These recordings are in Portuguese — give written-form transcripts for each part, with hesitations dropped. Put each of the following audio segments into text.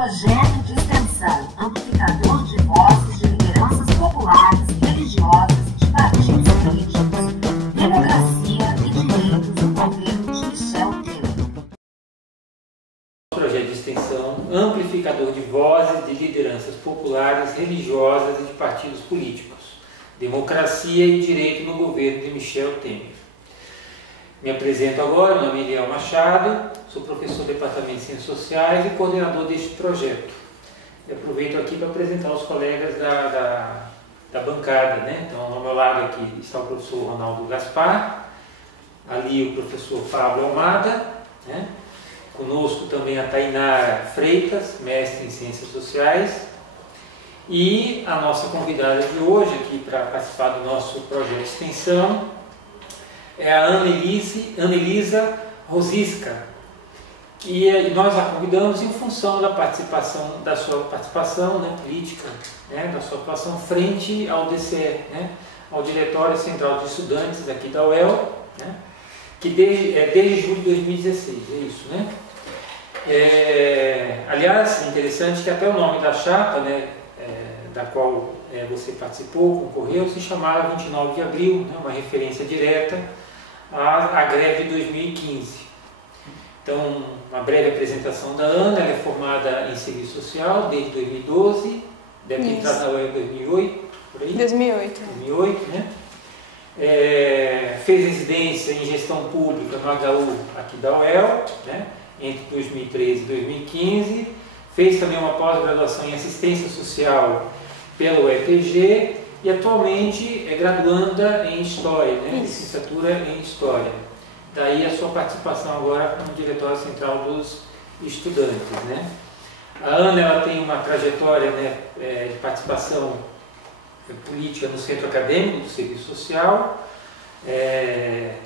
Projeto de extensão, amplificador de vozes de lideranças populares, religiosas e de partidos políticos. Democracia e direitos do governo de Michel Temer. Projeto de extensão, amplificador de vozes de lideranças populares, religiosas e de partidos políticos. Democracia e direito no governo de Michel Temer. Me apresento agora, meu nome é Eliel Machado, sou professor do Departamento de Ciências Sociais e coordenador deste projeto. E aproveito aqui para apresentar os colegas da bancada, né? Então, ao meu lado aqui está o professor Ronaldo Gaspar, ali o professor Pablo Almada, né? Conosco também a Tainara Freitas, mestre em Ciências Sociais, e a nossa convidada de hoje aqui para participar do nosso projeto de extensão é a Anelisa Rosiska, e nós a convidamos em função da sua participação, né, política, né, da sua atuação frente ao DCE, né, ao Diretório Central de Estudantes aqui da UEL, né, que desde julho de 2016, é isso, né? Aliás, é interessante que até o nome da chapa, né, da qual você participou, concorreu, se chamava 29 de abril, né, uma referência direta à greve de 2015. Então, uma breve apresentação da Ana. Ela é formada em Serviço Social desde 2012, deve ter entrado na UEL em 2008, por aí? 2008. 2008, né? Fez residência em Gestão Pública no HU aqui da UEL, né, entre 2013 e 2015. Fez também uma pós-graduação em Assistência Social pela UEPG e atualmente é graduanda em História, né? Licenciatura em História. Daí a sua participação agora como Diretório Central dos Estudantes, né? A Ana, ela tem uma trajetória, né, de participação política no Centro Acadêmico do Serviço Social,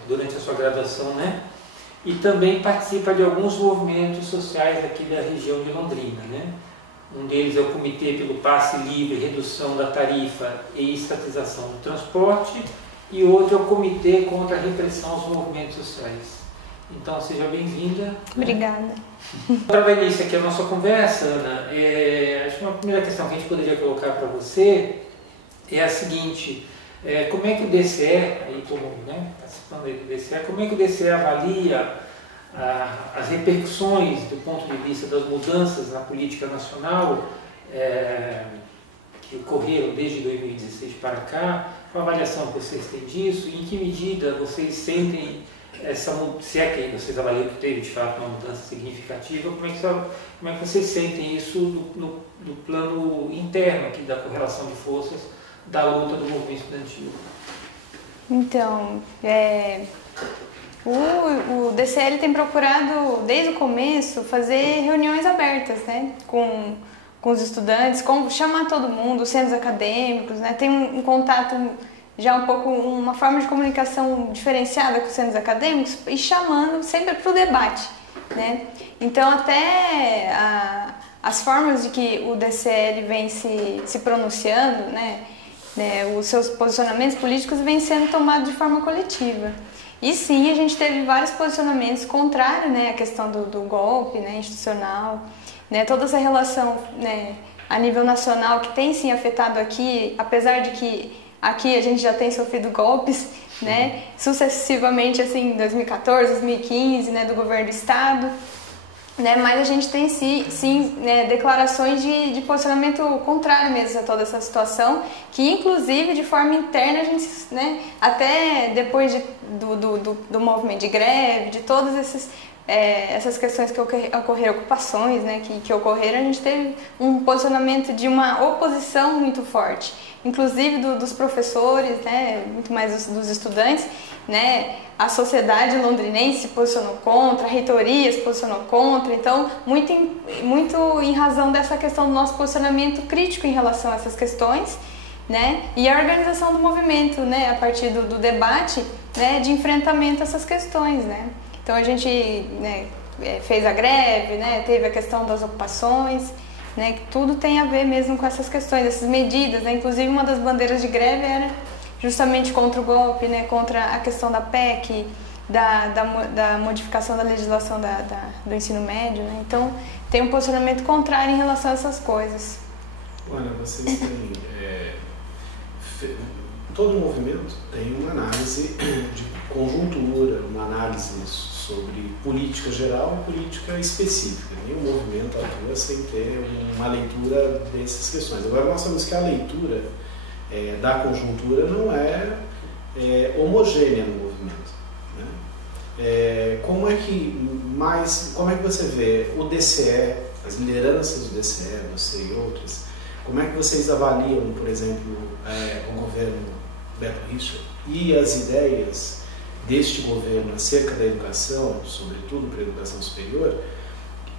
durante a sua graduação, né? E também participa de alguns movimentos sociais aqui da região de Londrina, né? Um deles é o Comitê pelo Passe Livre, Redução da Tarifa e Estatização do Transporte, e outro é o Comitê contra a Repressão aos Movimentos Sociais. Então, seja bem-vinda. Obrigada. Né? Para dar início aqui a nossa conversa, Ana, acho que uma primeira questão que a gente poderia colocar para você é a seguinte: como é que o DCE, aí como, né, participando do DCE, como é que o DCE avalia as repercussões do ponto de vista das mudanças na política nacional que ocorreram desde 2016 para cá? Qual a avaliação que vocês têm disso? E em que medida vocês sentem se é que vocês avaliam que teve de fato uma mudança significativa, como é que vocês sentem isso no plano interno aqui da correlação de forças da luta do movimento estudantil? Então, o DCL tem procurado, desde o começo, fazer reuniões abertas, né, com os estudantes, chamar todo mundo, os centros acadêmicos, né, tem um contato, já um pouco, uma forma de comunicação diferenciada com os centros acadêmicos e chamando sempre para o debate, né. Então, até as formas de que o DCL vem se pronunciando, né, os seus posicionamentos políticos vêm sendo tomados de forma coletiva. E sim, a gente teve vários posicionamentos contrários, né, à questão do golpe, né, institucional, né, toda essa relação, né, a nível nacional que tem sim afetado aqui, apesar de que aqui a gente já tem sofrido golpes, né, sucessivamente assim, em 2014, 2015, né, do governo do estado, né, mas a gente tem sim né, declarações de posicionamento contrário mesmo a toda essa situação, que inclusive de forma interna a gente, né, até depois do movimento de greve, de todas essas questões que ocorreram, ocupações, né, que ocorreram, a gente teve um posicionamento de uma oposição muito forte, inclusive dos professores, né, muito mais dos estudantes, né, a sociedade londrinense se posicionou contra, a reitoria se posicionou contra, então muito em razão dessa questão do nosso posicionamento crítico em relação a essas questões, né, e a organização do movimento, né, a partir do debate, né, de enfrentamento a essas questões, né. Então a gente, né, fez a greve, né, teve a questão das ocupações, né, que tudo tem a ver mesmo com essas questões, essas medidas, né, inclusive uma das bandeiras de greve era justamente contra o golpe, né, contra a questão da PEC, da modificação da legislação do ensino médio, né, então tem um posicionamento contrário em relação a essas coisas. Olha, vocês têm... todo movimento tem uma análise de conjuntura, uma análise sobre política geral e política específica. Nenhum movimento atua sem ter uma leitura dessas questões. Agora, nós sabemos que a leitura da conjuntura não é homogênea no movimento, né? Como é que você vê o DCE, as lideranças do DCE, você e outras, como é que vocês avaliam, por exemplo, o governo Beto Richa e as ideias deste governo acerca da educação, sobretudo para a educação superior,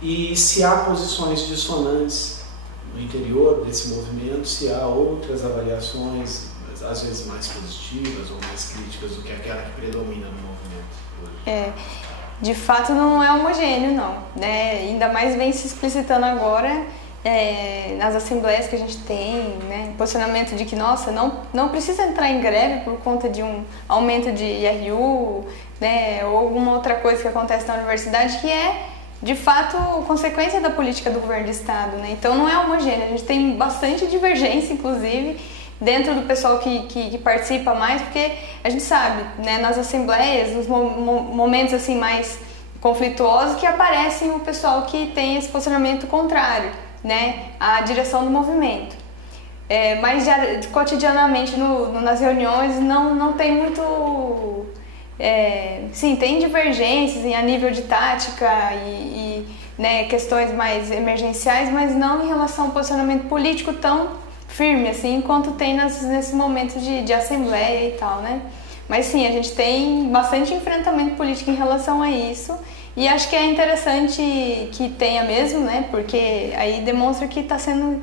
e se há posições dissonantes no interior desse movimento, se há outras avaliações, às vezes mais positivas ou mais críticas do que aquela que predomina no movimento hoje? De fato não é homogêneo, não, né? Ainda mais vem se explicitando agora nas assembleias que a gente tem, né? Posicionamento de que, nossa, não precisa entrar em greve por conta de um aumento de IRU, né? Ou alguma outra coisa que acontece na universidade que é, de fato, consequência da política do governo do estado, né? Então não é homogêneo, a gente tem bastante divergência, inclusive, dentro do pessoal que participa mais, porque a gente sabe, né, nas assembleias, nos momentos assim mais conflituosos, que aparecem o pessoal que tem esse posicionamento contrário, né, à direção do movimento. Mas cotidianamente nas reuniões não tem muito... sim, tem divergências a nível de tática e né, questões mais emergenciais, mas não em relação ao posicionamento político tão firme assim, enquanto tem nesse momento de assembleia e tal, né? Mas sim, a gente tem bastante enfrentamento político em relação a isso e acho que é interessante que tenha mesmo, né? Porque aí demonstra que está sendo...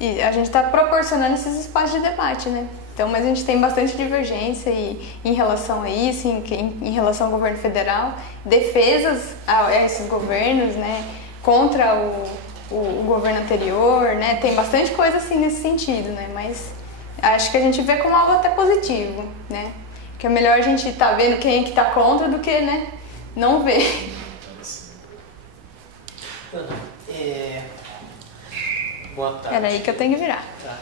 e a gente está proporcionando esses espaços de debate, né? Então, mas a gente tem bastante divergência em relação a isso, em relação ao governo federal, defesas a esses governos, né? Contra o governo anterior, né? Tem bastante coisa assim nesse sentido, né? Mas acho que a gente vê como algo até positivo, né? Que é melhor a gente estar vendo quem é que está contra do que, né, não ver. Boa tarde. Era aí que eu tenho que virar. Tá.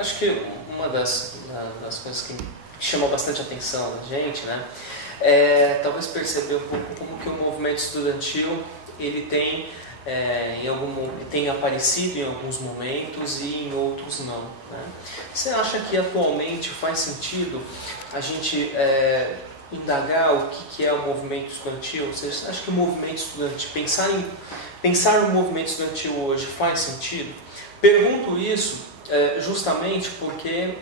Acho que uma das coisas que chama bastante atenção da gente, né, talvez perceber um pouco como que o movimento estudantil ele tem tem aparecido em alguns momentos e em outros não, né? Você acha que atualmente faz sentido a gente indagar o que é o movimento estudantil? Você acha que o movimento estudantil, pensar no movimento estudantil hoje faz sentido? Pergunto isso justamente porque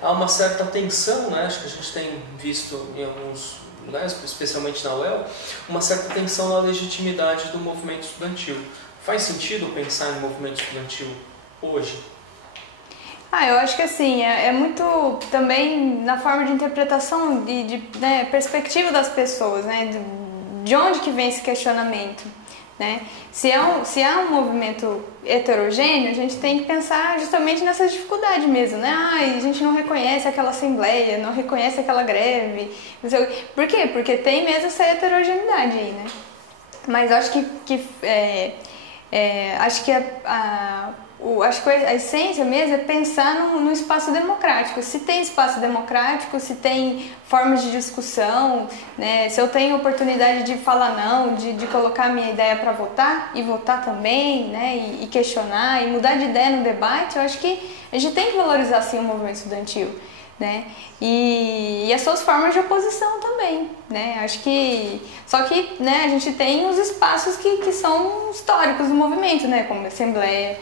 há uma certa tensão, né? Acho que a gente tem visto em alguns lugares, especialmente na UEL, uma certa tensão na legitimidade do movimento estudantil. Faz sentido pensar em movimento estudantil hoje? Eu acho que assim, é muito também na forma de interpretação né, perspectiva das pessoas, né? De onde que vem esse questionamento, né? Se há um movimento heterogêneo, a gente tem que pensar justamente nessa dificuldade mesmo, né? A gente não reconhece aquela assembleia, não reconhece aquela greve. Por quê? Porque tem mesmo essa heterogeneidade aí, né? Mas eu acho acho que a essência mesmo é pensar no espaço democrático. Se tem espaço democrático, se tem formas de discussão, né? Se eu tenho oportunidade de falar não, de colocar minha ideia para votar e votar também, né? E questionar e mudar de ideia no debate, eu acho que a gente tem que valorizar assim o movimento estudantil, né? E as suas formas de oposição também, né? Acho que só que, né, a gente tem os espaços que são históricos do movimento, né? Como a Assembleia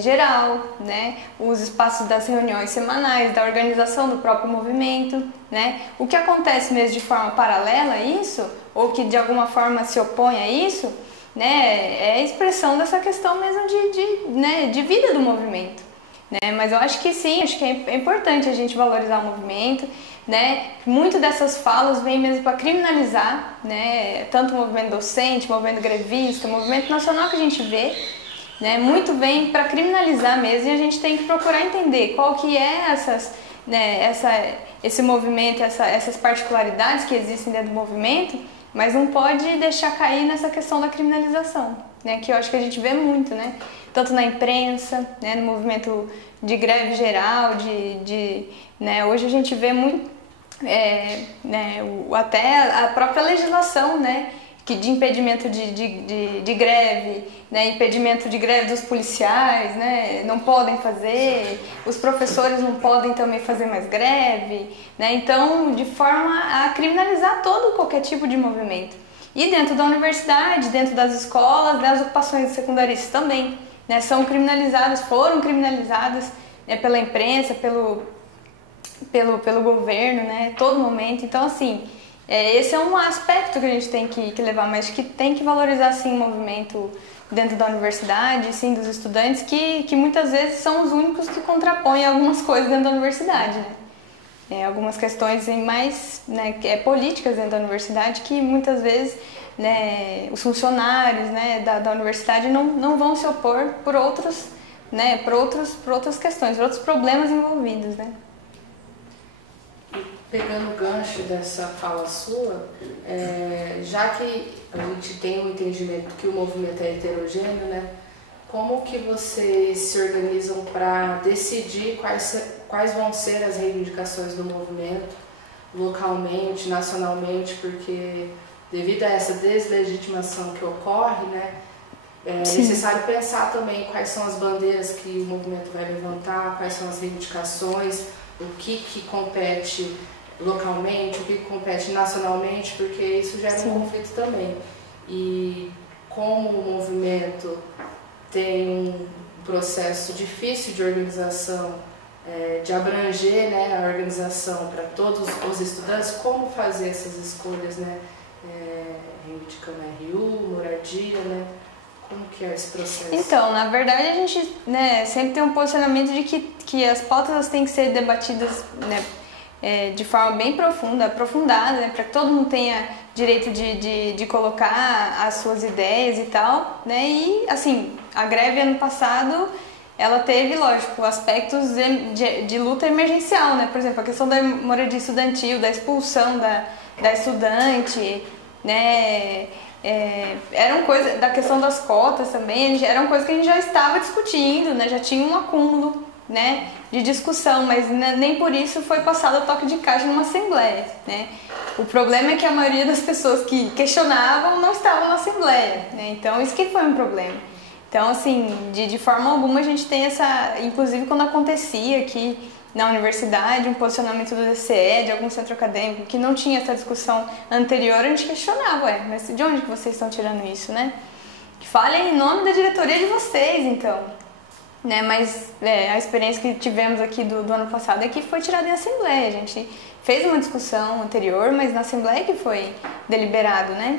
Geral, né? Os espaços das reuniões semanais, da organização do próprio movimento, né? O que acontece mesmo de forma paralela a isso, ou que de alguma forma se opõe a isso, né? É a expressão dessa questão mesmo de vida do movimento, né? Mas eu acho que sim, acho que é importante a gente valorizar o movimento, né? Muito dessas falas vem mesmo para criminalizar, né? Tanto o movimento docente, o movimento grevista, o movimento nacional que a gente vê, né? Muito vem para criminalizar mesmo, e a gente tem que procurar entender qual que é esse movimento, essas particularidades que existem dentro do movimento, mas não pode deixar cair nessa questão da criminalização, né? Que eu acho que a gente vê muito, né? Tanto na imprensa, né? No movimento de greve geral, né? Hoje a gente vê muito, né? Até a própria legislação, né? De impedimento de greve, né? Impedimento de greve dos policiais, né? Não podem fazer, os professores não podem também fazer mais greve, né? Então, de forma a criminalizar qualquer tipo de movimento. E dentro da universidade, dentro das escolas, das ocupações secundaristas também, né? Foram criminalizadas, né? Pela imprensa, pelo governo, né? Todo momento. Então, assim, esse é um aspecto que a gente tem que levar, mas que tem que valorizar, sim, o movimento dentro da universidade, sim, dos estudantes, que muitas vezes são os únicos que contrapõem algumas coisas dentro da universidade, né? Algumas questões mais, né, políticas dentro da universidade que muitas vezes, né, os funcionários, né, da universidade não vão se opor por outras questões, por outros problemas envolvidos, né? Pegando o gancho dessa fala sua, já que a gente tem um entendimento que o movimento é heterogêneo, né? Como que vocês se organizam para decidir quais vão ser as reivindicações do movimento, localmente, nacionalmente, porque devido a essa deslegitimação que ocorre, né, é necessário pensar também quais são as bandeiras que o movimento vai levantar, quais são as reivindicações, o que compete localmente, o que compete nacionalmente, porque isso gera um conflito também. E como o movimento tem um processo difícil de organização, de abranger, né, a organização para todos os estudantes, como fazer essas escolhas, né, reivindicando RU, moradia, né? Como que é esse processo? Então, na verdade, a gente, né, sempre tem um posicionamento de que as pautas têm que ser debatidas, né, de forma bem aprofundada, né, para que todo mundo tenha direito de colocar as suas ideias e tal, né? E, assim, a greve ano passado, ela teve, lógico, aspectos de luta emergencial, né? Por exemplo, a questão da moradia estudantil, da expulsão da estudante, né? Eram coisas, da questão das cotas também, eram coisas que a gente já estava discutindo, né? Já tinha um acúmulo, né, de discussão, mas nem por isso foi passado o toque de caixa numa assembleia, né? O problema é que a maioria das pessoas que questionavam não estavam na assembleia, né? Então isso que foi um problema. Então, assim, de forma alguma a gente tem essa, inclusive quando acontecia aqui na universidade, um posicionamento do DCE, de algum centro acadêmico, que não tinha essa discussão anterior, a gente questionava, mas de onde que vocês estão tirando isso, né? Que falem em nome da diretoria de vocês, então. Né? Mas a experiência que tivemos aqui do ano passado é que foi tirada em assembleia. A gente fez uma discussão anterior, mas na assembleia que foi deliberado, né?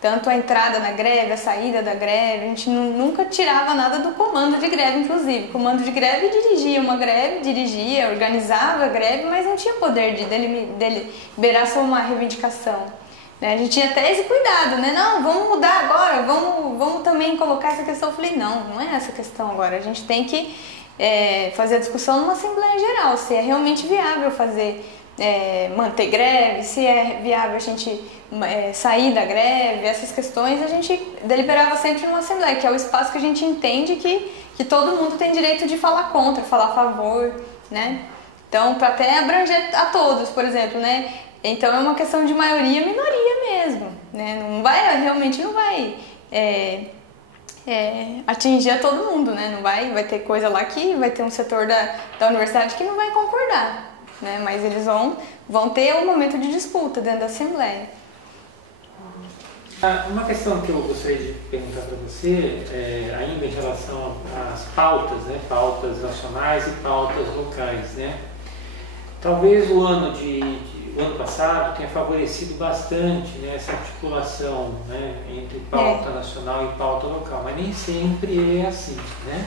Tanto a entrada na greve, a saída da greve, a gente nunca tirava nada do comando de greve, inclusive. O comando de greve dirigia uma greve, organizava a greve, mas não tinha poder de deliberar sobre uma reivindicação. Né? A gente tinha até esse cuidado, né? Não, vamos mudar agora, vamos também colocar essa questão. Eu falei, não é essa questão agora. A gente tem que fazer a discussão numa Assembleia Geral, se é realmente viável manter greve, se é viável a gente sair da greve, essas questões a gente deliberava sempre numa Assembleia, que é o espaço que a gente entende que todo mundo tem direito de falar contra, falar a favor, né? Então, para até abranger a todos, por exemplo, né? Então é uma questão de maioria e minoria mesmo, né? Realmente não vai atingir a todo mundo, né? Vai ter coisa lá que vai ter um setor da universidade que não vai concordar, né? Mas eles vão ter um momento de disputa dentro da Assembleia. Uma questão que eu gostaria de perguntar para você, ainda em relação às pautas, né? Pautas nacionais e pautas locais, né? Talvez o ano passado tenha favorecido bastante, né, essa articulação, né, entre pauta nacional e pauta local, mas nem sempre é assim, né?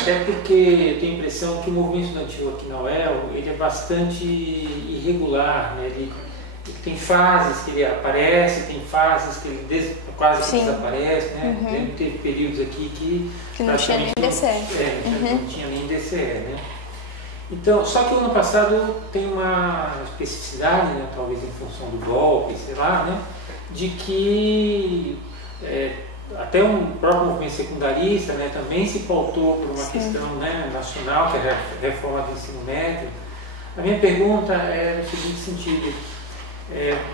Até porque eu tenho a impressão que o movimento estudantil aqui na UEL, ele é bastante irregular, né? Ele tem fases que ele aparece, tem fases que ele quase que desaparece, né? Uhum. Teve períodos aqui que não tinha nem DCE. Não tinha nem DCE, né? Então, só que o ano passado tem uma especificidade, né, talvez em função do golpe, sei lá, né, de que até um próprio movimento secundarista, né, também se pautou por uma questão, né, nacional, que é a reforma do ensino médio. A minha pergunta é no seguinte sentido: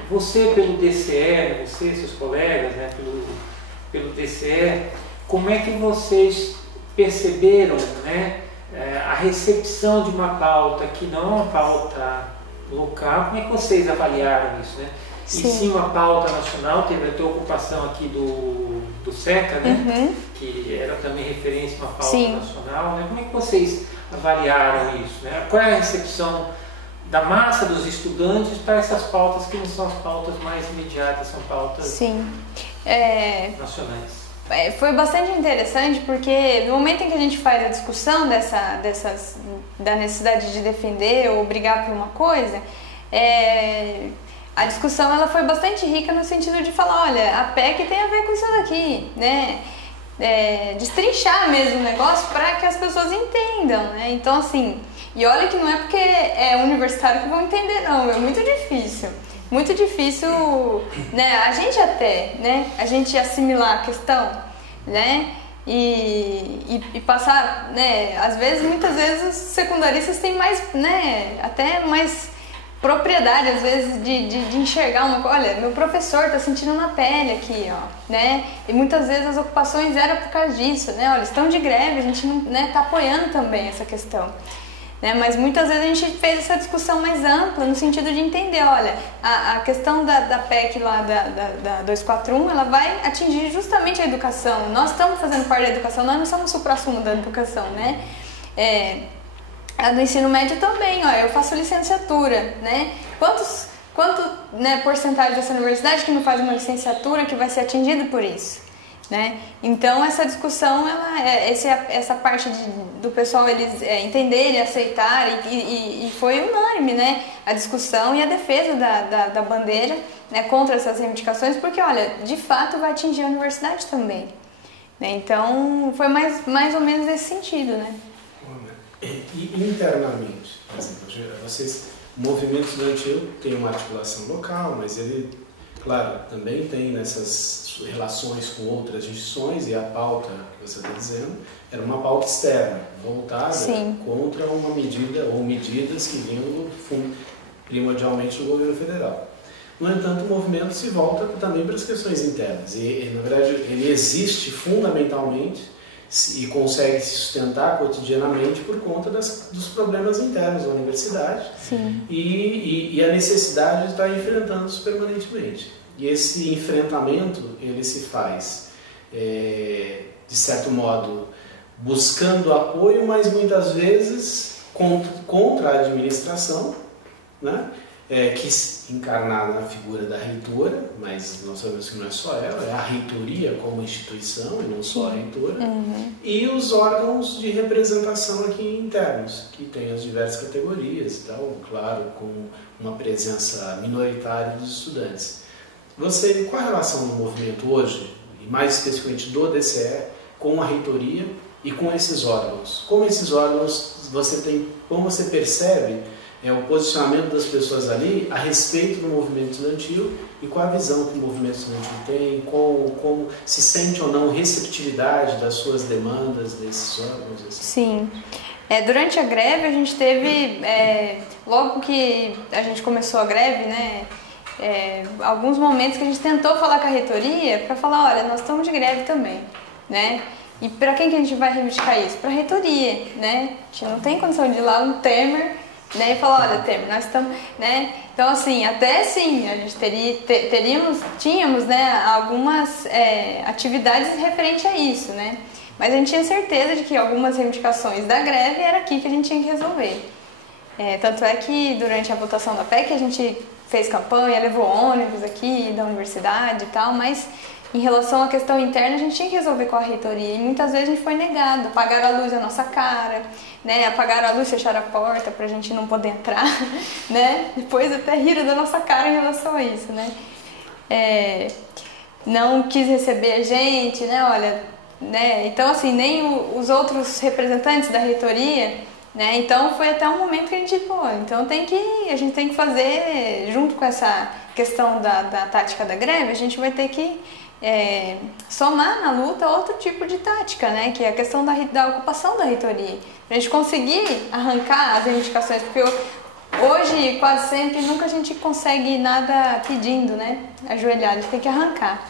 você pelo DCE, você e seus colegas, né, pelo DCE, como é que vocês perceberam, né, a recepção de uma pauta que não é uma pauta local? Como é que vocês avaliaram isso, né? Sim. E sim uma pauta nacional, teve até a ocupação aqui do SECA, né? Que era também referência a uma pauta nacional, né? Como é que vocês avaliaram isso, né? Qual é a recepção da massa dos estudantes para essas pautas que não são as pautas mais imediatas, são pautas nacionais? Foi bastante interessante porque no momento em que a gente faz a discussão da necessidade de defender ou brigar por uma coisa, a discussão ela foi bastante rica no sentido de falar, olha, a PEC tem a ver com isso daqui, né? Destrinchar mesmo o negócio para que as pessoas entendam, né? Então, assim, e olha que não é porque é universitário que vão entender, não, é muito difícil. Muito difícil, né, a gente assimilar a questão, né, e passar, né, muitas vezes os secundaristas têm mais, né, até mais propriedade, às vezes, de enxergar uma coisa. Olha, meu professor está sentindo na pele aqui, ó, né, e muitas vezes as ocupações eram por causa disso, né, olha, estão de greve, a gente não, né, está apoiando também essa questão. Né, mas muitas vezes a gente fez essa discussão mais ampla no sentido de entender, olha, a questão da PEC lá, da 241, ela vai atingir justamente a educação. Nós estamos fazendo parte da educação, nós não somos o supra-sumo da educação, né? A do ensino médio também, ó, eu faço licenciatura, né? Quanto né, porcentagem dessa universidade que não faz uma licenciatura que vai ser atingido por isso? Né? Então essa discussão, essa parte do pessoal eles entenderem, aceitarem e foi unânime, né? A discussão e a defesa da bandeira, né, contra essas reivindicações, porque olha, de fato vai atingir a universidade também, né? Então foi mais ou menos nesse sentido, né? E internamente, por exemplo, o movimento estudantil tem uma articulação local, mas ele, claro, também tem nessas relações com outras instituições, e a pauta que você está dizendo era uma pauta externa, voltada contra uma medida ou medidas que vinham primordialmente do governo federal. No entanto, o movimento se volta também para as questões internas e na verdade, ele existe fundamentalmente e consegue se sustentar cotidianamente por conta dos problemas internos da universidade e a necessidade de estar enfrentando-os permanentemente. E esse enfrentamento, ele se faz, de certo modo, buscando apoio, mas muitas vezes contra a administração, né? Que encarnada na figura da reitora, mas nós sabemos que não é só ela, é a reitoria como instituição, e não só a reitora, e os órgãos de representação aqui internos, que tem as diversas categorias e tal, claro, com uma presença minoritária dos estudantes. Qual a relação do movimento hoje, e mais especificamente do DCE, com a reitoria e com esses órgãos? Como esses órgãos, como você percebe o posicionamento das pessoas ali a respeito do movimento estudantil e qual a visão que o movimento estudantil tem, como se sente ou não receptividade das suas demandas desses órgãos? Assim? Sim. Durante a greve a gente teve, logo que a gente começou a greve, né, alguns momentos que a gente tentou falar com a reitoria para falar, olha, nós estamos de greve também, né? E para quem que a gente vai reivindicar isso? Para a reitoria, né? A gente não tem condição de ir lá no Temer, né, e falar, olha, Temer, nós estamos, né? Então, assim, até sim, a gente tínhamos, né, algumas atividades referentes a isso, né? Mas a gente tinha certeza de que algumas reivindicações da greve era aqui que a gente tinha que resolver. Tanto é que durante a votação da PEC a gente fez campanha, levou ônibus aqui da universidade e tal, mas em relação à questão interna a gente tinha que resolver com a reitoria e muitas vezes a gente foi negado, apagaram a luz na nossa cara, né? Apagaram a luz, fecharam a porta pra gente não poder entrar, né? Depois até riram da nossa cara em relação a isso, né? Não quis receber a gente, né? Olha, né? Então assim, nem os outros representantes da reitoria né? Então foi até um momento que a gente, então a gente tem que fazer, junto com essa questão da tática da greve, a gente vai ter que somar na luta outro tipo de tática, né? Que é a questão da ocupação da reitoria. Pra gente conseguir arrancar as reivindicações, porque hoje, quase sempre, nunca a gente consegue nada pedindo, né? Ajoelhado, a gente tem que arrancar.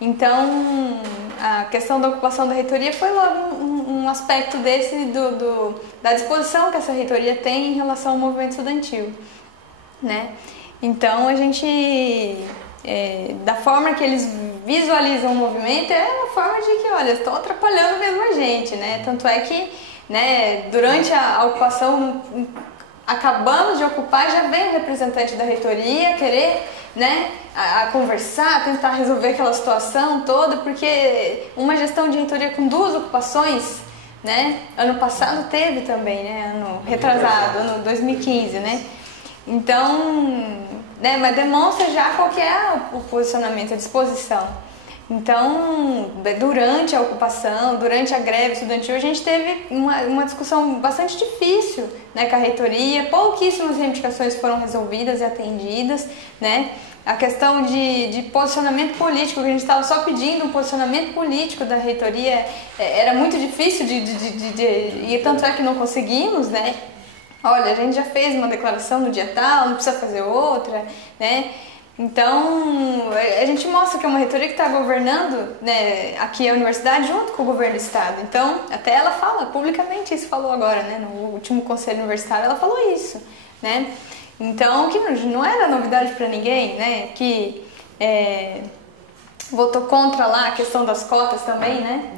Então, a questão da ocupação da reitoria foi logo um aspecto desse, da disposição que essa reitoria tem em relação ao movimento estudantil, né? Então, a gente, da forma que eles visualizam o movimento, é uma forma de que, olha, estão atrapalhando mesmo a gente, né? Tanto é que, né, durante a ocupação, acabamos de ocupar, já vem o representante da reitoria querer, né, a conversar, tentar resolver aquela situação toda, porque uma gestão de reitoria com 2 ocupações, né, ano passado teve também, né, ano retrasado, ano 2015, né, então, né, mas demonstra já qual que é o posicionamento, a disposição. Então, durante a ocupação, durante a greve estudantil, a gente teve uma discussão bastante difícil, né, com a reitoria, pouquíssimas reivindicações foram resolvidas e atendidas, né? A questão de posicionamento político, que a gente estava só pedindo um posicionamento político da reitoria, era muito difícil e tanto é que não conseguimos, né? Olha, a gente já fez uma declaração no dia tal, não precisa fazer outra, né? Então, a gente mostra que é uma reitoria que está governando, né, aqui a universidade junto com o governo do estado. Então, até ela fala publicamente, isso falou agora, né, no último conselho universitário, ela falou isso, né? Então, que não era novidade para ninguém, né, que votou contra lá a questão das cotas também, né,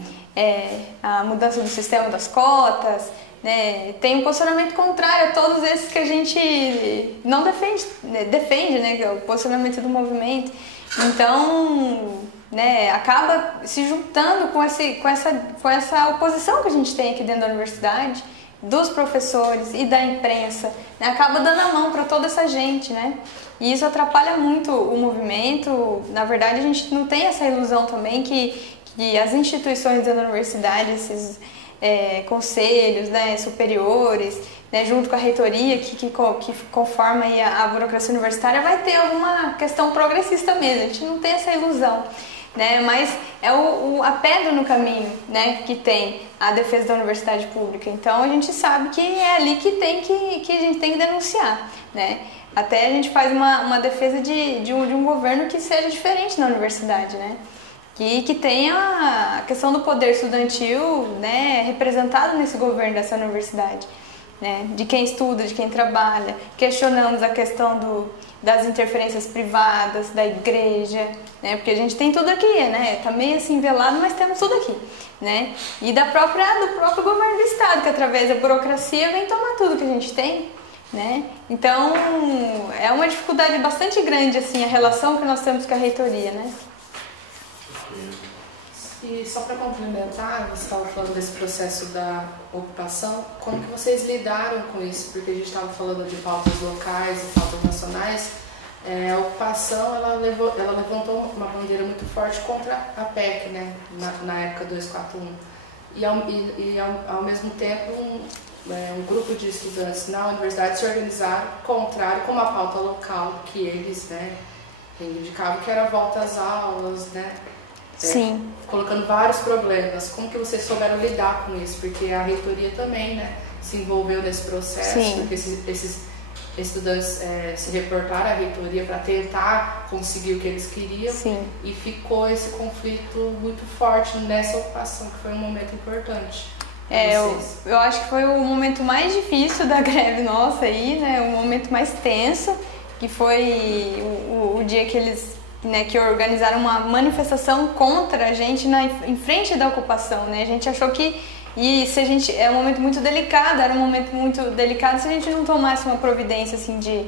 a mudança do sistema das cotas, né, tem um posicionamento contrário a todos esses que a gente não defende, né, que é o posicionamento do movimento. Então, né, acaba se juntando com essa oposição que a gente tem aqui dentro da universidade, dos professores e da imprensa, né, acaba dando a mão para toda essa gente, né, e isso atrapalha muito o movimento. Na verdade, a gente não tem essa ilusão também que as instituições da universidade, esses conselhos, né, superiores, né, junto com a reitoria que conforma aí a burocracia universitária, vai ter alguma questão progressista mesmo. A gente não tem essa ilusão, né, mas é a pedra no caminho, né, que tem a defesa da universidade pública. Então a gente sabe que é ali que a gente tem que denunciar, né. Até a gente faz uma defesa de um governo que seja diferente na universidade, né. Que tenha a questão do poder estudantil, né, representado nesse governo dessa universidade, né, de quem estuda, de quem trabalha. Questionamos a questão das interferências privadas, da igreja, né, porque a gente tem tudo aqui, né, tá meio assim velado, mas temos tudo aqui, né, e do próprio governo do estado, que através da burocracia vem tomar tudo que a gente tem, né. Então é uma dificuldade bastante grande assim a relação que nós temos com a reitoria, né. E só para complementar, você estava falando desse processo da ocupação, como que vocês lidaram com isso? Porque a gente estava falando de pautas locais e pautas nacionais. A ocupação, ela levantou uma bandeira muito forte contra a PEC, né, na época 241. E ao mesmo tempo, um grupo de estudantes na universidade se organizaram contrário com uma pauta local que eles, né, reivindicavam, que era a volta às aulas, né? Sim. Colocando vários problemas. Como que vocês souberam lidar com isso? Porque a reitoria também, né, se envolveu nesse processo. Sim. Porque esses estudantes se reportaram à reitoria para tentar conseguir o que eles queriam. Sim. E ficou esse conflito muito forte nessa ocupação, que foi um momento importante. Eu acho que foi o momento mais difícil da greve nossa aí, né, o momento mais tenso, que foi o dia que eles, né, que organizaram uma manifestação contra a gente em frente da ocupação, né? A gente achou que é um momento muito delicado, era um momento muito delicado se a gente não tomasse uma providência assim de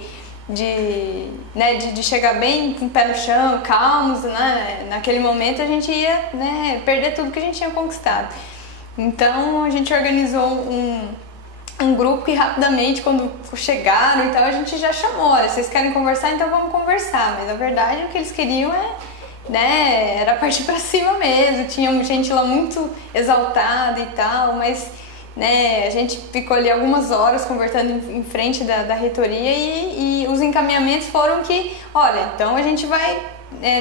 chegar bem com o pé no chão, calmos, né? Naquele momento a gente ia, né, perder tudo que a gente tinha conquistado. Então a gente organizou um grupo que rapidamente, quando chegaram e tal, a gente já chamou, olha, vocês querem conversar, então vamos conversar. Mas na verdade o que eles queriam era partir pra cima mesmo, tinha gente lá muito exaltada e tal, mas né, a gente ficou ali algumas horas conversando em frente da reitoria e os encaminhamentos foram que, olha, então a gente vai,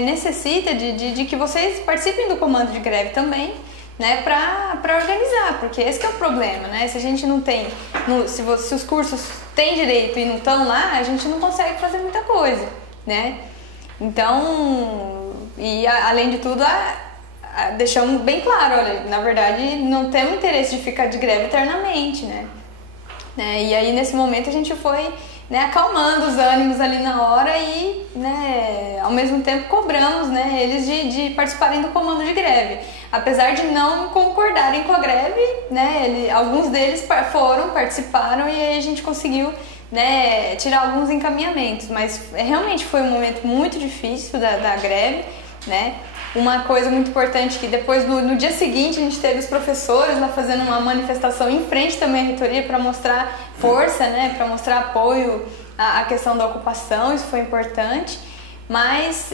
necessita de que vocês participem do comando de greve também, né, para organizar, porque esse que é o problema, né, se a gente não tem, se os cursos têm direito e não estão lá, a gente não consegue fazer muita coisa, né, então, e além de tudo, deixamos bem claro, olha, na verdade não temos interesse de ficar de greve eternamente, né? E aí nesse momento a gente foi, né, acalmando os ânimos ali na hora e, né, ao mesmo tempo cobramos, né, eles de participarem do comando de greve. Apesar de não concordarem com a greve, né, alguns deles participaram e aí a gente conseguiu, né, tirar alguns encaminhamentos, mas realmente foi um momento muito difícil da greve, né? Uma coisa muito importante que depois, no dia seguinte, a gente teve os professores lá fazendo uma manifestação em frente também à reitoria para mostrar força, né, para mostrar apoio à questão da ocupação, isso foi importante. Mas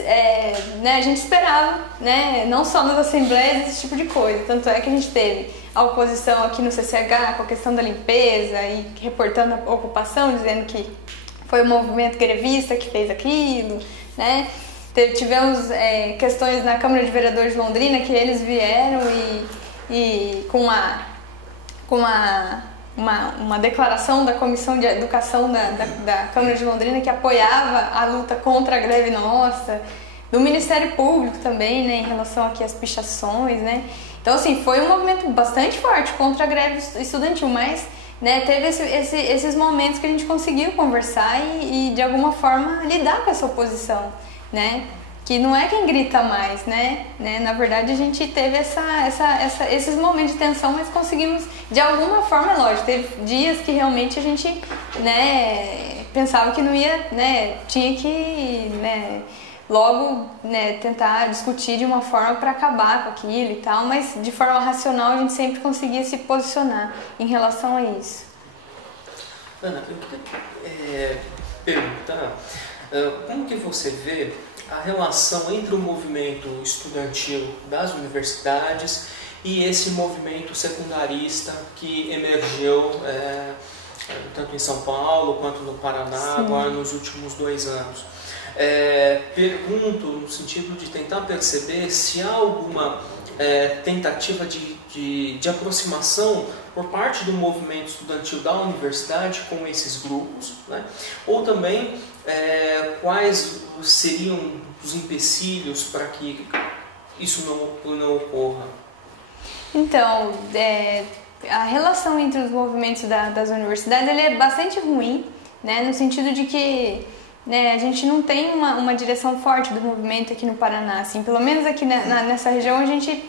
né, a gente esperava, né, não só nas assembleias, esse tipo de coisa. Tanto é que a gente teve a oposição aqui no CCH com a questão da limpeza e reportando a ocupação, dizendo que foi o movimento grevista que fez aquilo, né? Tivemos questões na Câmara de Vereadores de Londrina que eles vieram e com uma declaração da Comissão de Educação da Câmara de Londrina que apoiava a luta contra a greve nossa, do Ministério Público também, né, em relação aqui às pichações, né. Então, assim, foi um movimento bastante forte contra a greve estudantil, mas, né, teve esses momentos que a gente conseguiu conversar e de alguma forma lidar com essa oposição, né, que não é quem grita mais, né? Na verdade a gente teve esses momentos de tensão, mas conseguimos de alguma forma, lógico, teve dias que realmente a gente, né, pensava que não ia, né, tinha que, né, logo, né, tentar discutir de uma forma para acabar com aquilo e tal, mas de forma racional a gente sempre conseguia se posicionar em relação a isso. Ana, eu queria perguntar como que você vê a relação entre o movimento estudantil das universidades e esse movimento secundarista que emergiu tanto em São Paulo quanto no Paraná, agora nos últimos 2 anos. Pergunto no sentido de tentar perceber se há alguma tentativa de aproximação por parte do movimento estudantil da universidade com esses grupos, né? Ou também quais seriam os empecilhos para que isso não ocorra? Então, a relação entre os movimentos das universidades ele é bastante ruim, né, no sentido de que, né, a gente não tem uma direção forte do movimento aqui no Paraná, assim, pelo menos aqui nessa região a gente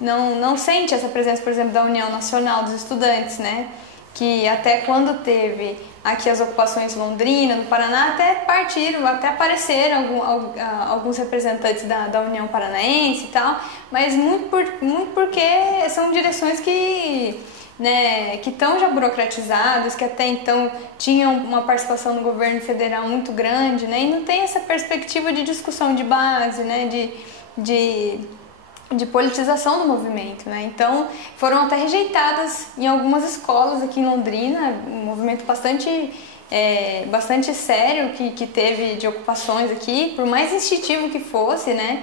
não sente essa presença, por exemplo, da União Nacional dos Estudantes, né, que até quando teve aqui as ocupações em Londrina, no Paraná, até apareceram alguns representantes da União Paranaense e tal, mas muito porque são direções que, né, que estão já burocratizadas, que até então tinham uma participação no governo federal muito grande, né, e não tem essa perspectiva de discussão de base, né, de politização do movimento, né? Então foram até rejeitadas em algumas escolas aqui em Londrina, um movimento bastante sério que teve de ocupações aqui, por mais instintivo que fosse, né?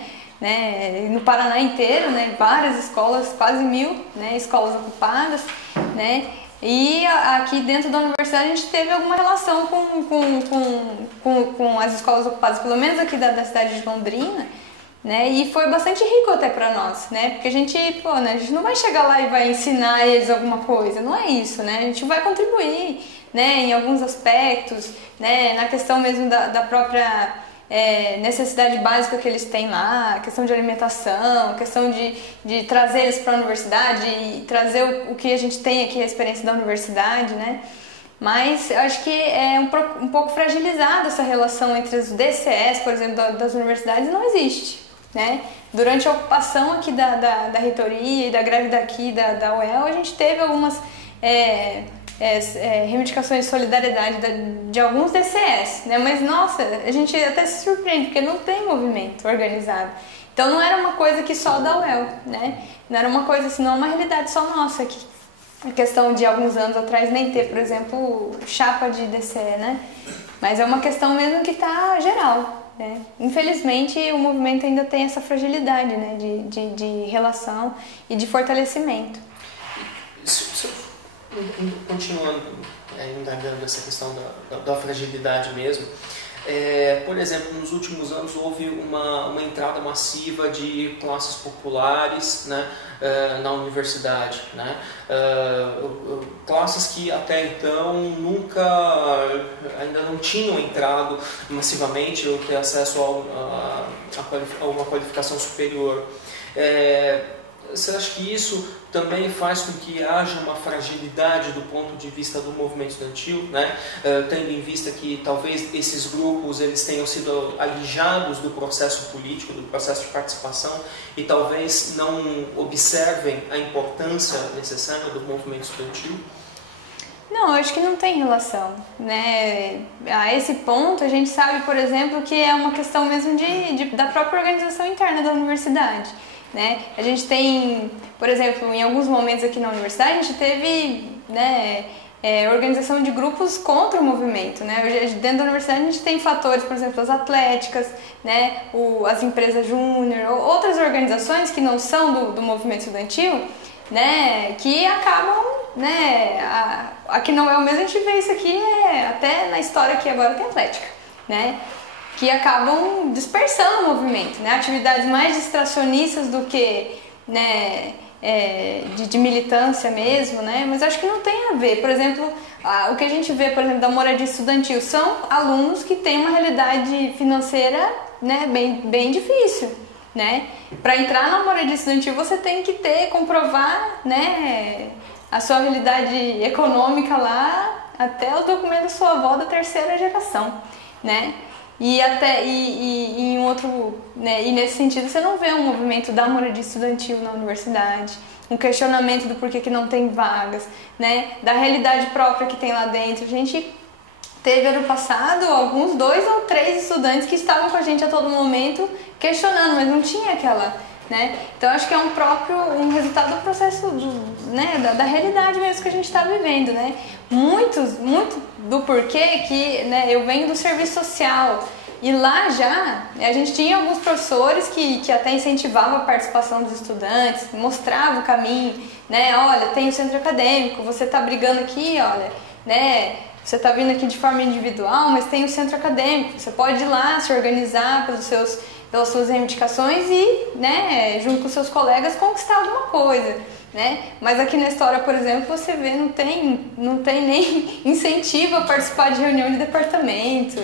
No Paraná inteiro, né? Várias escolas, quase 1.000, né, escolas ocupadas, né? E aqui dentro da universidade a gente teve alguma relação com as escolas ocupadas, pelo menos aqui da cidade de Londrina, né? E foi bastante rico até para nós, né? Porque a gente não vai chegar lá e vai ensinar eles alguma coisa, não é isso, né? A gente vai contribuir, né, em alguns aspectos, né, na questão mesmo da própria necessidade básica que eles têm lá, questão de alimentação, questão de trazer eles para a universidade e trazer o que a gente tem aqui, a experiência da universidade, né? Mas eu acho que é um pouco fragilizada essa relação entre os DCEs, por exemplo, das universidades, não existe, né? Durante a ocupação aqui da reitoria e da greve daqui da UEL, a gente teve algumas reivindicações de solidariedade de alguns DCEs, né? Mas, nossa, a gente até se surpreende, porque não tem movimento organizado. Então não era uma coisa que só da UEL, né? Não era uma coisa assim, não é uma realidade só nossa aqui, a questão de alguns anos atrás nem ter, por exemplo, chapa de DCE, né? Mas é uma questão mesmo que está geral, né? Infelizmente, o movimento ainda tem essa fragilidade, né? de relação e de fortalecimento. Continuando, indagando essa questão da fragilidade mesmo, por exemplo, nos últimos anos houve uma entrada massiva de classes populares, né, na universidade, né? Classes que até então ainda não tinham entrado massivamente ou ter acesso a uma qualificação superior. Você acha que isso também faz com que haja uma fragilidade do ponto de vista do movimento estudantil, né? Tendo em vista que talvez esses grupos eles tenham sido alijados do processo político, do processo de participação e talvez não observem a importância necessária do movimento estudantil? Não, eu acho que não tem relação, né? A esse ponto a gente sabe, por exemplo, que é uma questão mesmo da própria organização interna da universidade. Né? A gente tem, por exemplo, em alguns momentos aqui na universidade, a gente teve, né, organização de grupos contra o movimento. Né? Dentro da universidade a gente tem fatores, por exemplo, as atléticas, né, as empresas júnior, outras organizações que não são do movimento estudantil, né, que acabam, né, aqui não é o mesmo, a gente vê isso aqui até na história que agora tem atlética, né? Que acabam dispersando o movimento, né? Atividades mais distracionistas do que, né, de militância mesmo, né? Mas acho que não tem a ver. Por exemplo, o que a gente vê, por exemplo, da moradia estudantil são alunos que têm uma realidade financeira, né, bem difícil, né? Para entrar na moradia estudantil você tem que comprovar, né, a sua realidade econômica lá até os documentos da sua avó da terceira geração, né? E em outro, né, e nesse sentido você não vê um movimento da moradia estudantil na universidade, um questionamento do porquê que não tem vagas, né, da realidade própria que tem lá dentro. A gente teve ano passado alguns 2 ou 3 estudantes que estavam com a gente a todo momento questionando, mas não tinha aquela, né? Então acho que é um resultado do processo né, da realidade mesmo que a gente está vivendo, né? Muito do porquê que, né, eu venho do serviço social e lá já a gente tinha alguns professores que até incentivavam a participação dos estudantes, mostravam o caminho, né? Olha, tem o centro acadêmico, você está brigando aqui, olha, né? Você está vindo aqui de forma individual, mas tem o centro acadêmico, você pode ir lá se organizar pelas suas reivindicações e, né, junto com seus colegas, conquistar alguma coisa, né? Mas aqui na história, por exemplo, você vê, não tem nem incentivo a participar de reunião de departamento,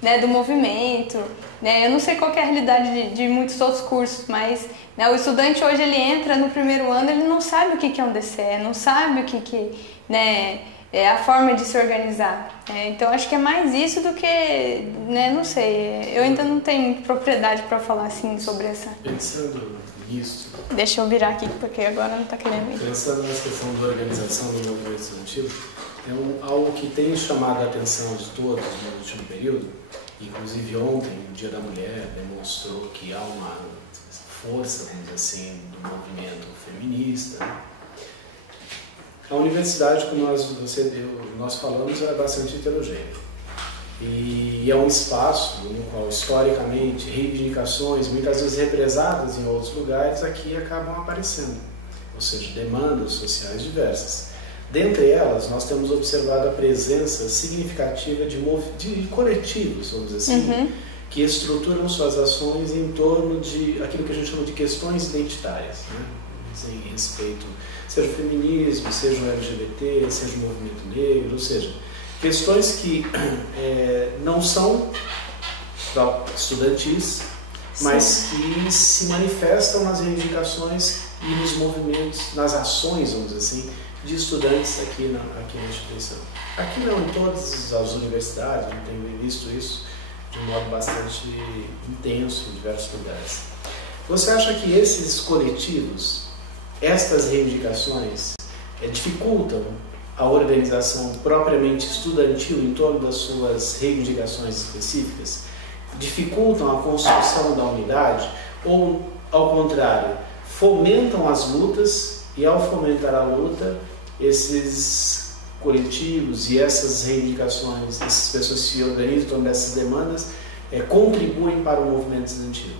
né, do movimento, né? Eu não sei qual que é a realidade de muitos outros cursos, mas, né, o estudante hoje ele entra no primeiro ano, ele não sabe o que é um DCE, não sabe o que né, é a forma de se organizar. Então acho que é mais isso do que, né, não sei, eu ainda não tenho propriedade para falar assim sobre essa. Pensando nisso. Deixa eu virar aqui porque agora não está querendo ir. Pensando nessa questão da organização do movimento estudantil, algo que tem chamado a atenção de todos no último período, inclusive ontem, no Dia da Mulher, demonstrou que há uma força, vamos dizer assim, do movimento feminista. A universidade, como nós falamos, é bastante heterogênea. E é um espaço no qual, historicamente, reivindicações, muitas vezes represadas em outros lugares, aqui acabam aparecendo. Ou seja, demandas sociais diversas. Dentre elas, nós temos observado a presença significativa de coletivos, vamos dizer assim, que estruturam suas ações em torno de aquilo que a gente chama de questões identitárias, né? Em respeito, seja o feminismo, seja o LGBT, seja o movimento negro, ou seja, questões que não são estudantis, mas que se manifestam nas reivindicações e nos movimentos, nas ações, vamos dizer assim, de estudantes aqui na instituição. Aqui não, em todas as universidades, a gente tem visto isso de um modo bastante intenso em diversos lugares. Você acha que esses coletivos, estas reivindicações, dificultam a organização propriamente estudantil em torno das suas reivindicações específicas? Dificultam a construção da unidade? Ou, ao contrário, fomentam as lutas e, ao fomentar a luta, esses coletivos e essas reivindicações, essas pessoas que se organizam dessas demandas, contribuem para o movimento estudantil?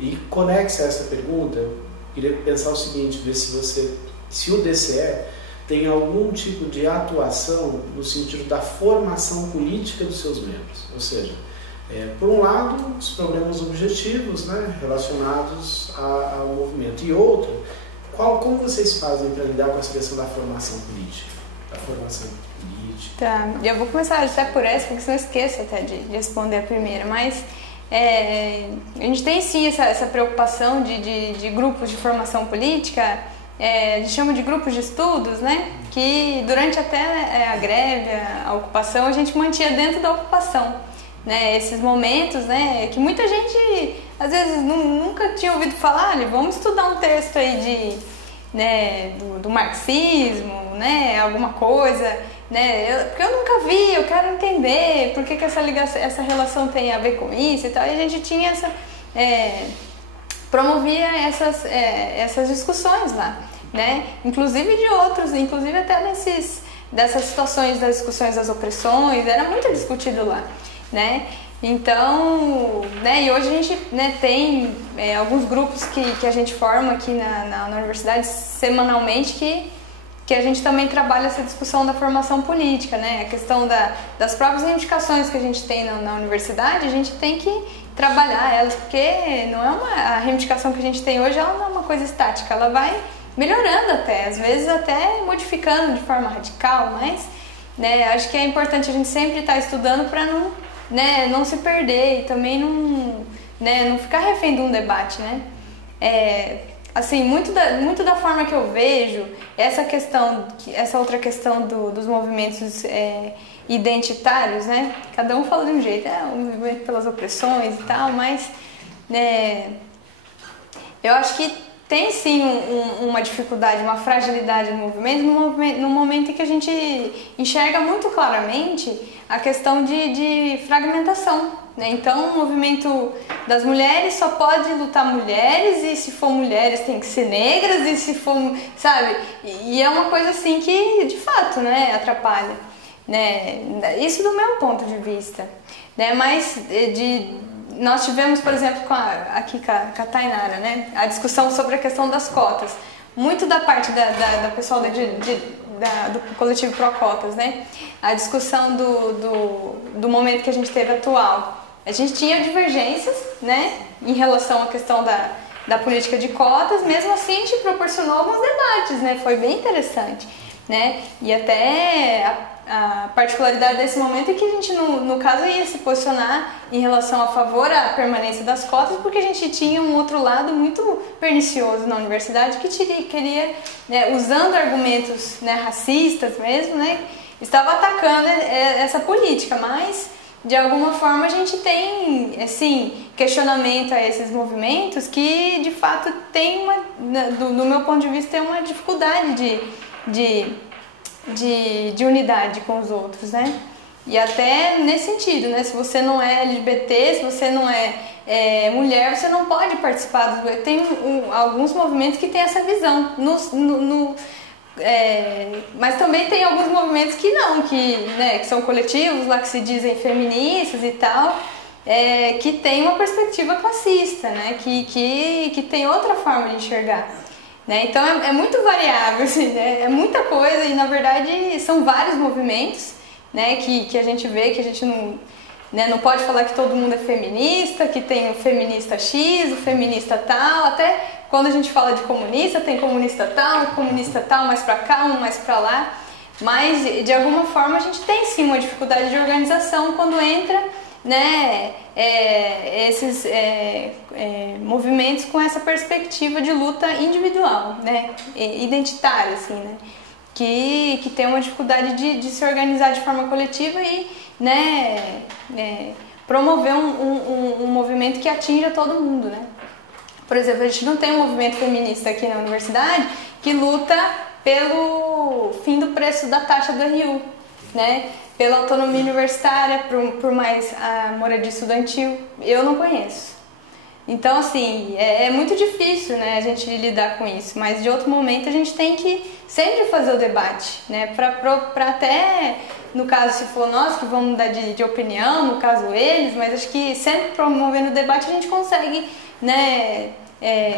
E conecta a essa pergunta, eu queria pensar o seguinte, ver se o DCE tem algum tipo de atuação no sentido da formação política dos seus membros. Ou seja, por um lado, os problemas objetivos, né, relacionados ao movimento, e outro, como vocês fazem para lidar com essa questão da formação política? Tá, eu vou começar até por essa, porque senão eu esqueço até de responder a primeira, mas a gente tem sim essa preocupação de grupos de formação política, a gente chama de grupos de estudos, né, que durante até a greve, a ocupação, a gente mantinha dentro da ocupação, né, esses momentos, né, que muita gente às vezes nunca tinha ouvido falar, vamos estudar um texto aí do marxismo, né, alguma coisa, né, porque eu nunca vi, eu quero entender por que essa relação tem a ver com isso e tal, e a gente tinha promovia essas discussões lá, né, inclusive até dessas situações das discussões das opressões, era muito discutido lá, né. Então, né, e hoje a gente, né, tem alguns grupos que a gente forma aqui na universidade semanalmente que a gente também trabalha essa discussão da formação política, né, a questão das próprias reivindicações que a gente tem na universidade, a gente tem que trabalhar elas, porque não a reivindicação que a gente tem hoje, ela não é uma coisa estática, ela vai melhorando até, às vezes até modificando de forma radical, mas, né, acho que é importante a gente sempre estar estudando para não se perder e também não ficar refém de um debate, né? Assim, muito da forma que eu vejo essa outra questão dos movimentos identitários, né? Cada um fala de um jeito, o movimento pelas opressões e tal, mas eu acho que tem sim uma dificuldade, uma fragilidade no momento em que a gente enxerga muito claramente a questão de fragmentação, né? Então o movimento das mulheres só pode lutar mulheres, e se for mulheres tem que ser negras, e se for, sabe? E é uma coisa assim que de fato, né, atrapalha, né? Isso do meu ponto de vista, né? Mas nós tivemos, por exemplo, aqui com a Tainara, né, a discussão sobre a questão das cotas. Muito da parte da pessoal do coletivo Procotas, né, a discussão do momento que a gente teve atual. A gente tinha divergências, né, em relação à questão da política de cotas, mesmo assim a gente proporcionou alguns debates, né, foi bem interessante, né, e até a particularidade desse momento é que a gente, no caso, ia se posicionar em relação a favor à permanência das cotas, porque a gente tinha um outro lado muito pernicioso na universidade que queria, né, usando argumentos, né, racistas mesmo, né, estava atacando essa política, mas de alguma forma a gente tem, assim, questionamento a esses movimentos que de fato tem do meu ponto de vista, tem uma dificuldade de unidade com os outros, né? E até nesse sentido, né? Se você não é LGBT, se você não é mulher, você não pode participar. Tem alguns movimentos que têm essa visão, mas também tem alguns movimentos que não, né, que são coletivos lá que se dizem feministas e tal, que tem uma perspectiva classista, né? Que tem outra forma de enxergar. Né? Então é muito variável, assim, né? É muita coisa e na verdade são vários movimentos, né, que a gente vê, que a gente não pode falar que todo mundo é feminista, que tem o feminista X, o feminista tal, até quando a gente fala de comunista, tem comunista tal, mais pra cá, um mais pra lá, mas de alguma forma a gente tem sim uma dificuldade de organização quando entra, né, esses movimentos com essa perspectiva de luta individual, né, identitária, assim, né, que tem uma dificuldade de se organizar de forma coletiva e, né, promover um movimento que atinja todo mundo, né. Por exemplo, a gente não tem um movimento feminista aqui na universidade que luta pelo fim do preço da taxa do RU, né, pela autonomia universitária, por mais a moradia estudantil, eu não conheço. Então, assim, é muito difícil, né, a gente lidar com isso, mas de outro momento a gente tem que sempre fazer o debate, né, para até, no caso, se for nós que vamos mudar de opinião, no caso eles, mas acho que sempre promovendo o debate a gente consegue, né,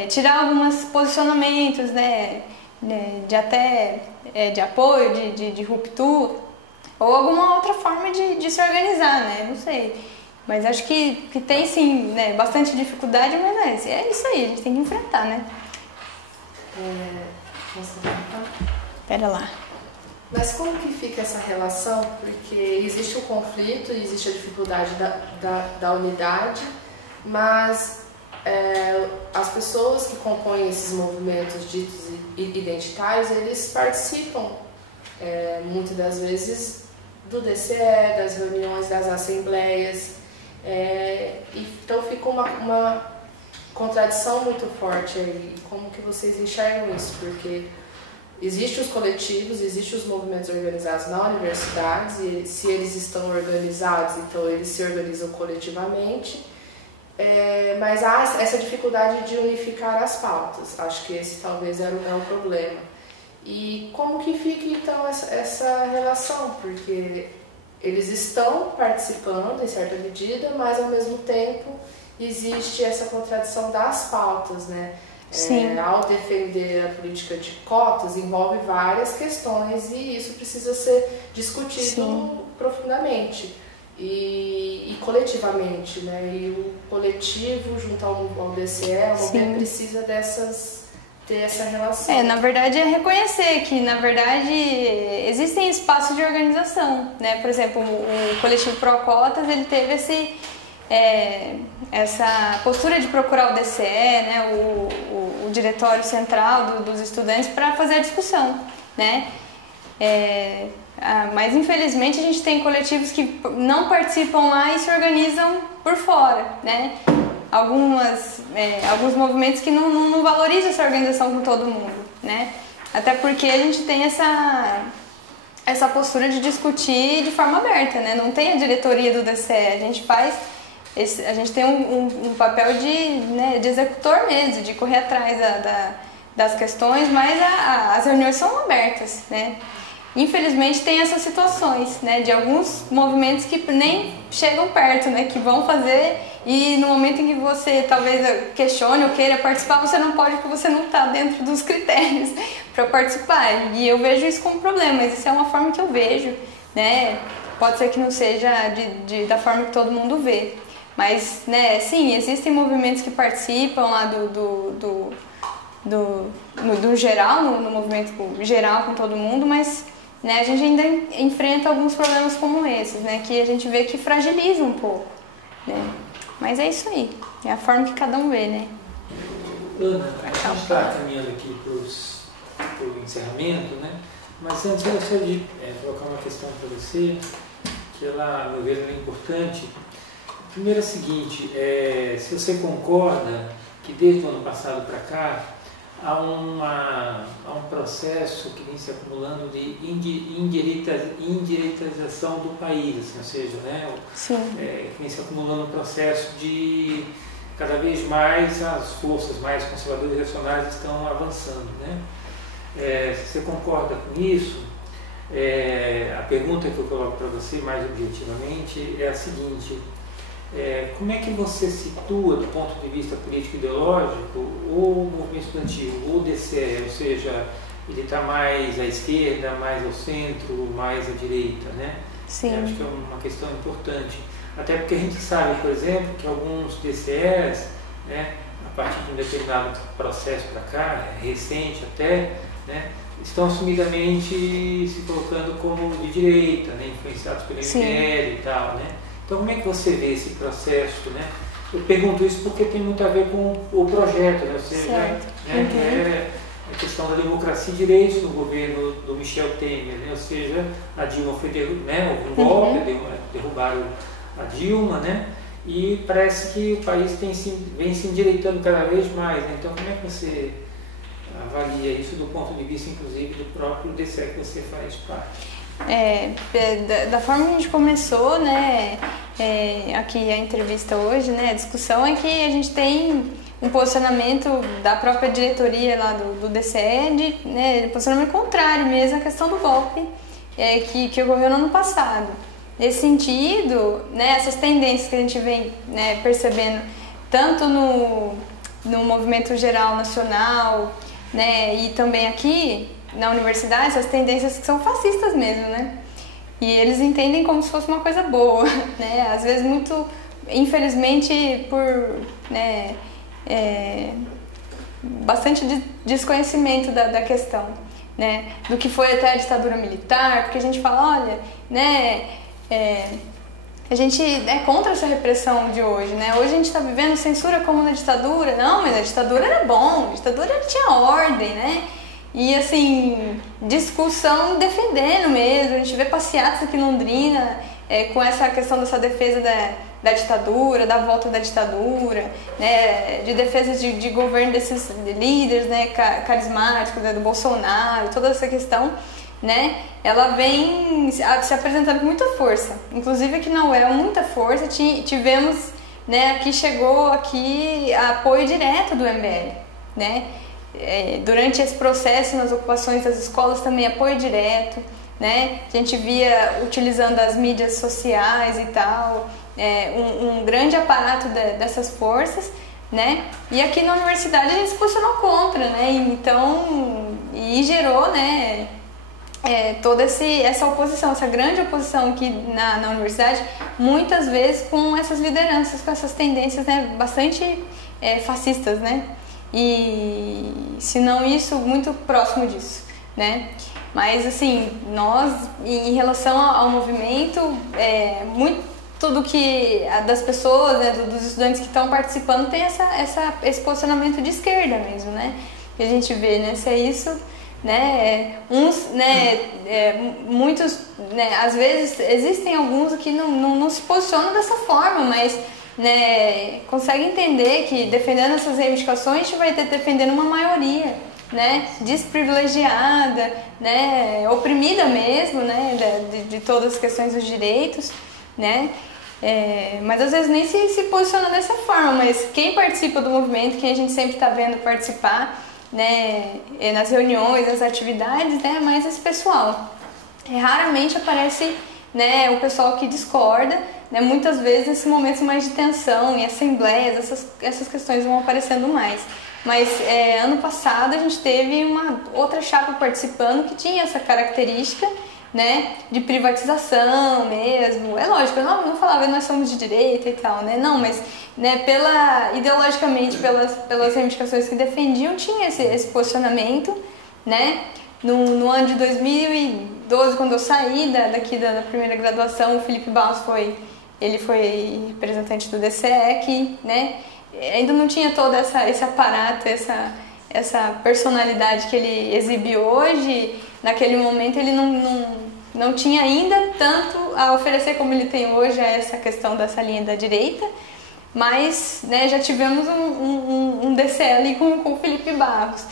tirar alguns posicionamentos, né, de até de apoio, de ruptura, ou alguma outra forma de se organizar, né, não sei. Mas acho que tem sim, né, bastante dificuldade, mas é isso aí, a gente tem que enfrentar, né? Pera lá. Mas como que fica essa relação? Porque existe o conflito, existe a dificuldade da unidade, mas as pessoas que compõem esses movimentos ditos identitários, eles participam muitas das vezes do DCE, das reuniões, das assembleias. Então fica uma contradição muito forte aí. Como que vocês enxergam isso? Porque existem os coletivos, existem os movimentos organizados na universidade, e se eles estão organizados, então eles se organizam coletivamente, mas há essa dificuldade de unificar as pautas. Acho que esse talvez é o problema. E como que fica então essa relação? Porque eles estão participando em certa medida, mas ao mesmo tempo existe essa contradição das pautas, né? Ao defender a política de cotas envolve várias questões e isso precisa ser discutido profundamente e coletivamente, né? E o coletivo junto ao DCE precisa ter essa relação. Na verdade é reconhecer que, na verdade, existem espaços de organização, né? Por exemplo, o coletivo Procotas, ele teve essa postura de procurar o DCE, né? O diretório central dos estudantes para fazer a discussão, né? Mas infelizmente a gente tem coletivos que não participam lá e se organizam por fora, né? Alguns movimentos que não valorizam essa organização com todo mundo, né? Até porque a gente tem essa postura de discutir de forma aberta, né? Não tem a diretoria do DCE, a gente tem um papel de executor mesmo, de correr atrás das questões, mas as reuniões são abertas, né? Infelizmente tem essas situações, né, de alguns movimentos que nem chegam perto, né, que vão fazer e no momento em que você talvez questione ou queira participar, você não pode porque você não está dentro dos critérios para participar. E eu vejo isso como um problema, mas isso é uma forma que eu vejo, né, pode ser que não seja da forma que todo mundo vê. Mas, né, sim, existem movimentos que participam lá do geral, no movimento geral com todo mundo, mas, né, a gente ainda enfrenta alguns problemas como esses, né, que a gente vê que fragiliza um pouco, né. Mas é isso aí, é a forma que cada um vê, né. Ana, a gente está caminhando aqui para o encerramento, né, mas antes eu gostaria de colocar uma questão para você, que ela, no meu ver, é importante. Primeiro é o seguinte, se você concorda que desde o ano passado para cá há um processo que vem se acumulando de indireitização do país, assim, ou seja, né, que vem se acumulando um processo de cada vez mais as forças mais conservadoras e reacionárias estão avançando, né? Se você concorda com isso, a pergunta que eu coloco para você mais objetivamente é a seguinte: como é que você situa, do ponto de vista político-ideológico, o movimento estudantil, o DCE, ou seja, ele está mais à esquerda, mais ao centro, mais à direita, né? Sim. Acho que é uma questão importante. Até porque a gente sabe, por exemplo, que alguns DCEs, né, a partir de um determinado processo para cá, recente até, né, estão assumidamente se colocando como de direita, né, influenciados pelo MPL e tal, né? Então, como é que você vê esse processo, né? Eu pergunto isso porque tem muito a ver com o projeto, né? Ou seja, né, a questão da democracia e direitos no governo do Michel Temer, né? Ou seja, a Dilma foi houve um golpe, derrubaram a Dilma, né? E parece que o país vem se endireitando cada vez mais, né? Então, como é que você avalia isso do ponto de vista, inclusive, do próprio DCE que você faz parte? da forma que a gente começou, né, aqui a entrevista hoje, né, a discussão é que a gente tem um posicionamento da própria diretoria lá do DCE, né, posicionamento contrário mesmo à questão do golpe que ocorreu no ano passado. Nesse sentido, né, essas tendências que a gente vem, né, percebendo tanto no movimento geral nacional, né, e também aqui na universidade, essas tendências que são fascistas mesmo, né? E eles entendem como se fosse uma coisa boa, né? Às vezes muito, infelizmente, por, né, bastante desconhecimento da questão, né? Do que foi até a ditadura militar, porque a gente fala, olha, né, a gente é contra essa repressão de hoje, né? Hoje a gente está vivendo censura como na ditadura. Não, mas a ditadura era bom, a ditadura tinha ordem, né? E assim, discussão defendendo mesmo. A gente vê passeatas aqui em Londrina com essa questão dessa defesa da ditadura, da volta da ditadura, né? De defesa de governo desses líderes, né, carismáticos, né, do Bolsonaro, toda essa questão, né? Ela vem se apresentando com muita força. Inclusive aqui na UEL, muita força. Tivemos, né, aqui chegou aqui apoio direto do MBL, né? Durante esse processo, nas ocupações das escolas, também apoio direto, né? A gente via utilizando as mídias sociais e tal, um grande aparato dessas forças, né? E aqui na universidade a gente se posicionou contra, né? Então, e gerou, né, toda essa oposição, essa grande oposição aqui na universidade, muitas vezes com essas lideranças, com essas tendências, né, bastante fascistas, né? E se não isso, muito próximo disso, né? Mas assim, nós, em relação ao movimento, muito do que das pessoas, né, dos estudantes que estão participando tem esse posicionamento de esquerda mesmo, né? Que a gente vê, né? Se é isso, né? Uns, né? Muitos, né? Às vezes existem alguns que não se posicionam dessa forma, mas, né, consegue entender que defendendo essas reivindicações a gente vai ter defendendo uma maioria, né, desprivilegiada, né, oprimida mesmo, né, de todas as questões dos direitos, né, mas às vezes nem se posiciona dessa forma, mas quem participa do movimento, quem a gente sempre está vendo participar, né, nas reuniões, nas atividades, né, é mais esse pessoal. Raramente aparece, né, o pessoal que discorda, né, muitas vezes nesses momentos mais de tensão, em assembleias, essas questões vão aparecendo mais. Mas ano passado a gente teve uma outra chapa participando que tinha essa característica, né, de privatização mesmo. É lógico, eu não falava nós somos de direita e tal, né, não, mas, né, ideologicamente, pelas reivindicações que defendiam, tinha esse posicionamento, né. No ano de 2012, quando eu saí daqui da primeira graduação, o Felipe Barros foi representante do DCE, né? Ainda não tinha todo esse aparato, essa personalidade que ele exibe hoje. Naquele momento ele não tinha ainda tanto a oferecer como ele tem hoje, essa questão dessa linha da direita, mas, né, já tivemos um DCE ali com o Felipe Barros,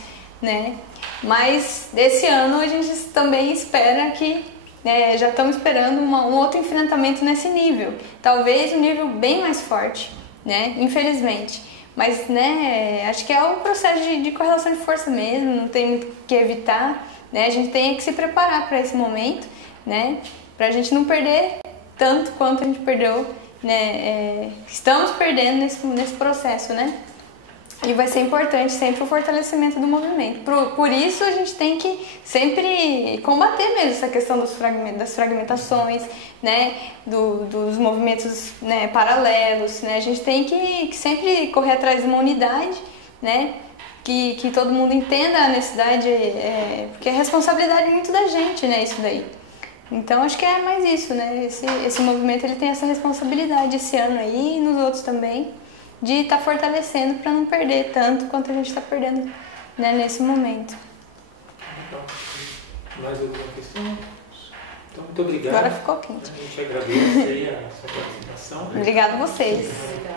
né? Mas esse ano a gente também espera que, né, já estamos esperando um outro enfrentamento nesse nível, talvez um nível bem mais forte, né, infelizmente, mas, né, acho que é um processo de correlação de força mesmo, não tem muito o que evitar, né, a gente tem que se preparar para esse momento, né, para a gente não perder tanto quanto a gente perdeu, né, estamos perdendo nesse processo, né. E vai ser importante sempre o fortalecimento do movimento. Por isso a gente tem que sempre combater mesmo essa questão das fragmentações, né, dos movimentos, né, paralelos, né. A gente tem que sempre correr atrás de uma unidade, né, que todo mundo entenda a necessidade, porque é responsabilidade muito da gente, né, isso daí. Então acho que é mais isso, né, esse movimento ele tem essa responsabilidade esse ano aí e nos outros também, de estar fortalecendo para não perder tanto quanto a gente está perdendo, né, nesse momento. Mais alguma questão? Então, muito obrigado. Agora ficou quente. A gente agradece aí a sua participação. Obrigada a vocês. Obrigada.